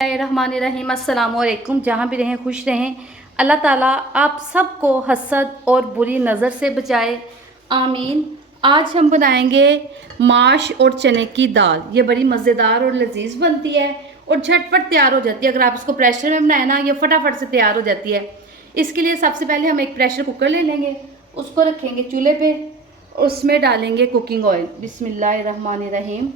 रहमानिर्रहीम। अस्सलामुअलैकुम। जहाँ भी रहें खुश रहें। अल्लाह ताला आप सबको हसद और बुरी नज़र से बचाए, आमीन। आज हम बनाएंगे माश और चने की दाल। ये बड़ी मज़ेदार और लजीज बनती है और झटपट तैयार हो जाती है। अगर आप इसको प्रेशर में बनाए ना, ये फटाफट से तैयार हो जाती है। इसके लिए सबसे पहले हम एक प्रेशर कुकर ले लेंगे, उसको रखेंगे चूल्हे पे, उसमें डालेंगे कुकिंग ऑयल। बिस्मिल्लाहिर्रहमानिर्रहीम।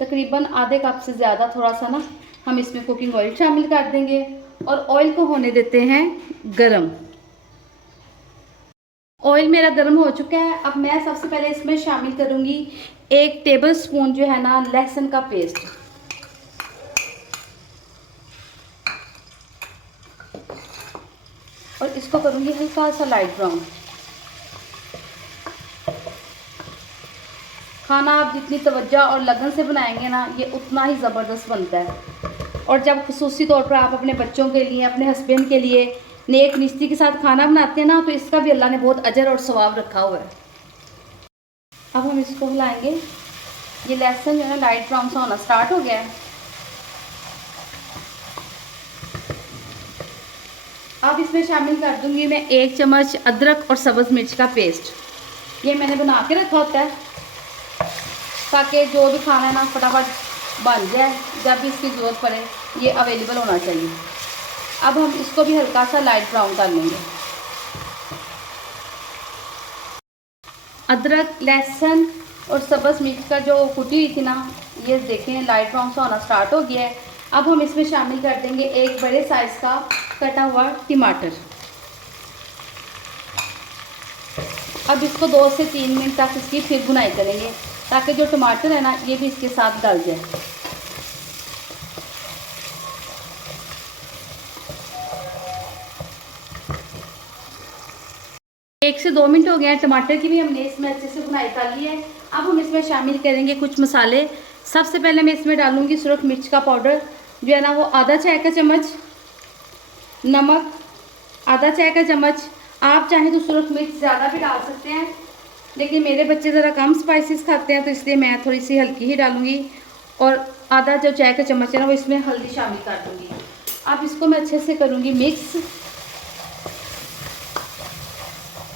तकरीबन आधे कप से ज़्यादा थोड़ा सा ना हम इसमें कुकिंग ऑयल शामिल कर देंगे और ऑयल को होने देते हैं गरम। ऑयल मेरा गरम हो चुका है। अब मैं सबसे पहले इसमें शामिल करूंगी 1 टेबलस्पून जो है ना लहसुन का पेस्ट। और इसको करूंगी हल्का सा लाइट ब्राउन। खाना आप जितनी तवज्जो और लगन से बनाएंगे ना, ये उतना ही ज़बरदस्त बनता है। और जब खुसूसी तौर पर आप अपने बच्चों के लिए, अपने हस्बैंड के लिए नेक निश्ती के साथ खाना बनाते हैं ना, तो इसका भी अल्लाह ने बहुत अजर और सवाब रखा हुआ है। अब हम इसको हिलाएंगे। ये लहसुन जो है ना लाइट ब्राउन सा होना स्टार्ट हो गया है। अब इसमें शामिल कर दूंगी मैं 1 चम्मच अदरक और सब्ज़ मिर्च का पेस्ट। ये मैंने बना के रखा होता है ताकि जो भी खाना है ना फटाफट बन जाए, जब भी इसकी ज़रूरत पड़े ये अवेलेबल होना चाहिए। अब हम इसको भी हल्का सा लाइट ब्राउन कर लेंगे। अदरक, लहसुन और सब्ज़ मिर्च का जो कुटी हुई थी ना, ये देखें लाइट ब्राउन सा होना स्टार्ट हो गया है। अब हम इसमें शामिल कर देंगे 1 बड़े साइज़ का कटा हुआ टमाटर। अब इसको 2 से 3 मिनट तक इसकी फिर भुनाई करेंगे ताकि जो टमाटर है ना ये भी इसके साथ गल जाए। एक से 2 मिनट हो गए हैं। टमाटर की भी हमने इसमें अच्छे से भुनाई कर ली है। अब हम इसमें शामिल करेंगे कुछ मसाले। सबसे पहले मैं इसमें डालूंगी सुरख मिर्च का पाउडर जो है ना वो आधा चाय का चम्मच, नमक आधा चाय का चम्मच। आप चाहें तो सुरख मिर्च ज़्यादा भी डाल सकते हैं, लेकिन मेरे बच्चे ज़रा कम स्पाइसेस खाते हैं तो इसलिए मैं थोड़ी सी हल्की ही डालूंगी। और आधा जो चाय का चम्मच है ना वो इसमें हल्दी शामिल कर दूंगी। अब इसको मैं अच्छे से करूंगी मिक्स।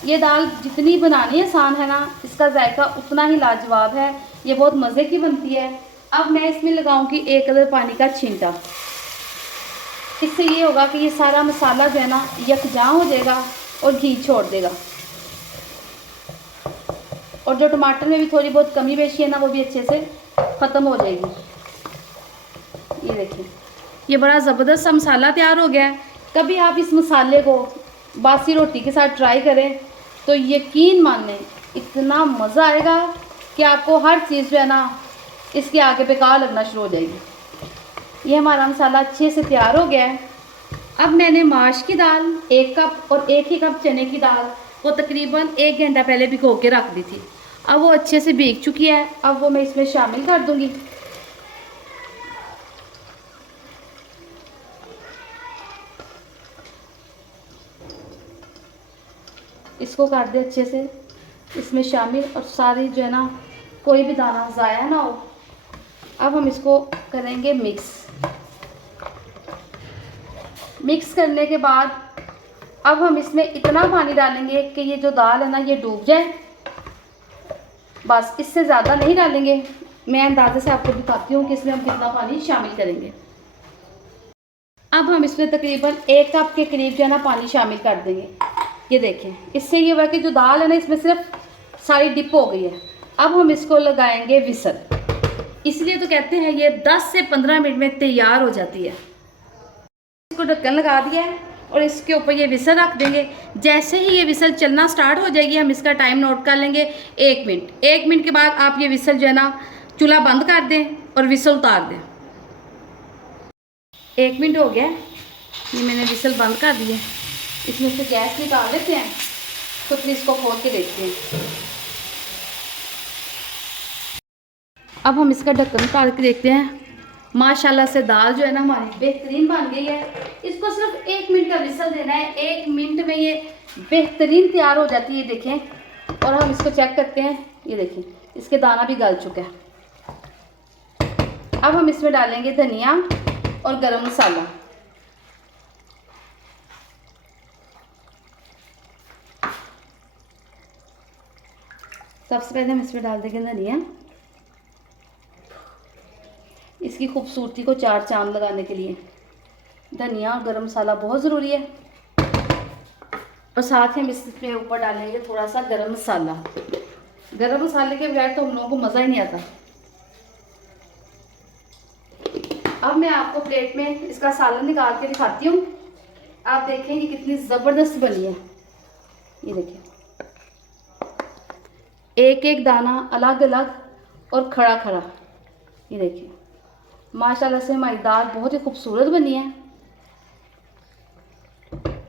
ये दाल जितनी बनानी आसान है ना, इसका जायका उतना ही लाजवाब है। ये बहुत मज़े की बनती है। अब मैं इसमें लगाऊंगी 1 अदद पानी का छींटा। इससे ये होगा कि ये सारा मसाला जो है ना यकजां हो जाएगा और घी छोड़ देगा। और जो टमाटर में भी थोड़ी बहुत कमी पेशी है ना वो भी अच्छे से ख़त्म हो जाएगी। ये देखिए ये बड़ा ज़बरदस्त सा मसाला तैयार हो गया है। कभी आप इस मसाले को बासी रोटी के साथ ट्राई करें तो यकीन माने इतना मज़ा आएगा कि आपको हर चीज़ जो है ना इसके आगे बेकार लगना शुरू हो जाएगी। ये हमारा मसाला अच्छे से तैयार हो गया है। अब मैंने माश की दाल 1 कप और 1 ही कप चने की दाल वो तकरीबन 1 घंटा पहले भिगो के रख दी थी। अब वो अच्छे से भीग चुकी है। अब वो मैं इसमें शामिल कर दूंगी। इसको कर दे अच्छे से इसमें शामिल और सारी जो है ना कोई भी दाना ज़ाया ना हो। अब हम इसको करेंगे मिक्स करने के बाद अब हम इसमें इतना पानी डालेंगे कि ये जो दाल है ना ये डूब जाए। बस इससे ज़्यादा नहीं डालेंगे। मैं अंदाजे से आपको दिखाती हूँ कि इसमें हम कितना पानी शामिल करेंगे। अब हम इसमें तकरीबन 1 कप के करीब जो है ना पानी शामिल कर देंगे। ये देखें इससे ये हुआ कि जो दाल है ना इसमें सिर्फ सारी डिप हो गई है। अब हम इसको लगाएंगे विसल। इसलिए तो कहते हैं ये 10 से 15 मिनट में तैयार हो जाती है। इसको ढक्कन लगा दिया है और इसके ऊपर ये विसल रख देंगे। जैसे ही ये विसल चलना स्टार्ट हो जाएगी हम इसका टाइम नोट कर लेंगे 1 मिनट। 1 मिनट के बाद आप ये विसल जो है ना चूल्हा बंद कर दें और विसल उतार दें। 1 मिनट हो गया, ये मैंने विसल बंद कर दिए। इसमें से गैस निकाल लेते हैं तो फिर इसको खोल के देखते हैं। अब हम इसका ढक्कन उतार के देखते हैं। माशाल्लाह से दाल जो है ना हमारी बेहतरीन बन गई है। इसको सिर्फ 1 मिनट का विसल देना है। 1 मिनट में ये बेहतरीन तैयार हो जाती है। देखें और हम इसको चेक करते हैं। ये देखें इसके दाना भी गल चुका है। अब हम इसमें डालेंगे धनिया और गरम मसाला। सबसे पहले हम इसमें डाल देंगे धनिया, इसकी खूबसूरती को चार चांद लगाने के लिए धनिया और गरम मसाला बहुत ज़रूरी है। और साथ ही हम इसमें ऊपर डालेंगे थोड़ा सा गरम मसाला। गरम मसाले के बगैर तो हम लोगों को मज़ा ही नहीं आता। अब मैं आपको प्लेट में इसका सालन निकाल के दिखाती हूँ। आप देखेंगे कितनी ज़बरदस्त बनी है। ये देखिए, एक एक दाना अलग अलग और खड़ा खड़ा। ये देखिए, माशाल्लाह से हमारी दाल बहुत ही खूबसूरत बनी है।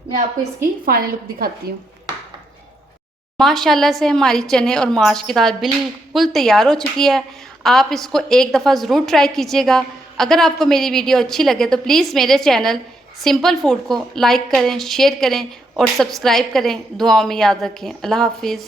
मैं आपको इसकी फाइनल लुक दिखाती हूँ। माशाल्लाह से हमारी चने और माश की दाल बिल्कुल तैयार हो चुकी है। आप इसको एक दफ़ा ज़रूर ट्राई कीजिएगा। अगर आपको मेरी वीडियो अच्छी लगे तो प्लीज़ मेरे चैनल सिंपल फूड को लाइक करें, शेयर करें और सब्सक्राइब करें। दुआओं में याद रखें। अल्लाह हाफिज़।